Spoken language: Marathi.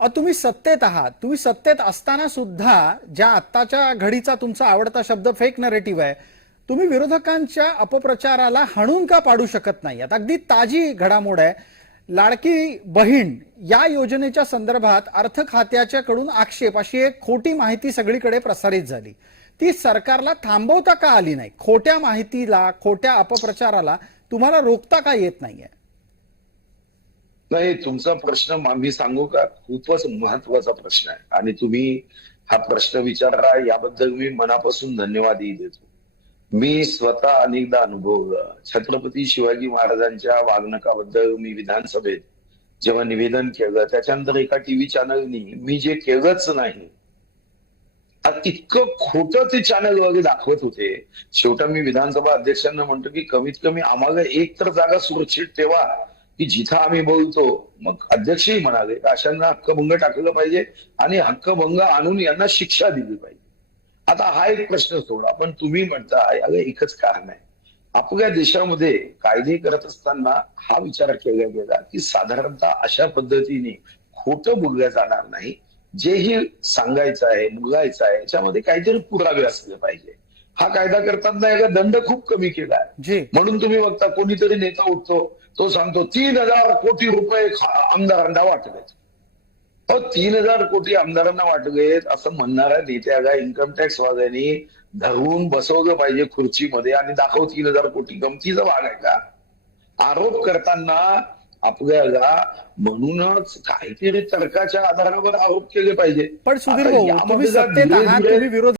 तुम्ही सत्तेत आहात. तुम्ही सत्तेत असताना सुद्धा ज्या आत्ताच्या घडीचा तुमचा आवडता शब्द फेक नरेटिव्ह आहे तुम्ही विरोधकांच्या अपप्रचाराला हाणून का पाडू शकत नाही? आता अगदी ताजी घडामोड आहे. लाडकी बहीण या योजनेच्या संदर्भात अर्थ खात्याच्या कडून आक्षेप अशी एक खोटी माहिती सगळीकडे प्रसारित झाली. ती सरकारला थांबवता का आली नाही? खोट्या माहितीला खोट्या अपप्रचाराला तुम्हाला रोखता का येत नाहीये? नाही तुमचा प्रश्न आम्ही मी सांगू का? खूपच महत्त्वाचा प्रश्न आहे. आणि तुम्ही हा प्रश्न विचारला याबद्दल मी मनापासून धन्यवादही देतो. मी स्वतः अनेकदा अनुभवलं. छत्रपती शिवाजी महाराजांच्या वागणुकाबद्दल मी विधानसभेत जेव्हा निवेदन केलं त्याच्यानंतर एका टीव्ही चॅनलनी मी जे केलंच नाही इतकं खोटं ते चॅनल वगैरे दाखवत होते. शेवटा मी विधानसभा अध्यक्षांना म्हणतो की कमीत कमी आम्हाला एक तर जागा सुरक्षित ठेवा. की जिथं आम्ही बोलतो मग अध्यक्षही म्हणाले अशांना हक्कभंग टाकलं पाहिजे आणि हक्कभंग आणून यांना शिक्षा दिली पाहिजे. आता हा एक प्रश्न सोडा पण तुम्ही म्हणताय अगं एकच कारण आहे. आपल्या देशामध्ये कायदे करत असताना हा विचार केला गेला की साधारणतः अशा पद्धतीने खोटं बोललं जाणार नाही. जेही सांगायचं आहे बोलायचं आहे याच्यामध्ये काहीतरी पुरावे असले पाहिजे. हा कायदा करताना याचा दंड खूप कमी केला आहे. म्हणून तुम्ही बघता कोणीतरी नेता उठतो तो सांगतो तीन हजार कोटी रुपये आमदारांना वाटलेत अहो तीन हजार कोटी आमदारांना वाटलेत असं म्हणणाऱ्या नेत्याला इन्कम टॅक्स वाल्यांनी धरून बसवलं पाहिजे खुर्चीमध्ये आणि दाखव तीन हजार कोटी. गमतीचा भाग आहे का? आरोप करताना आपल्याला म्हणूनच काहीतरी तर्काच्या आधारावर आरोप केले पाहिजे. पण सुधीर भाऊ तुम्ही सत्तेत आहात तुम्ही विरोध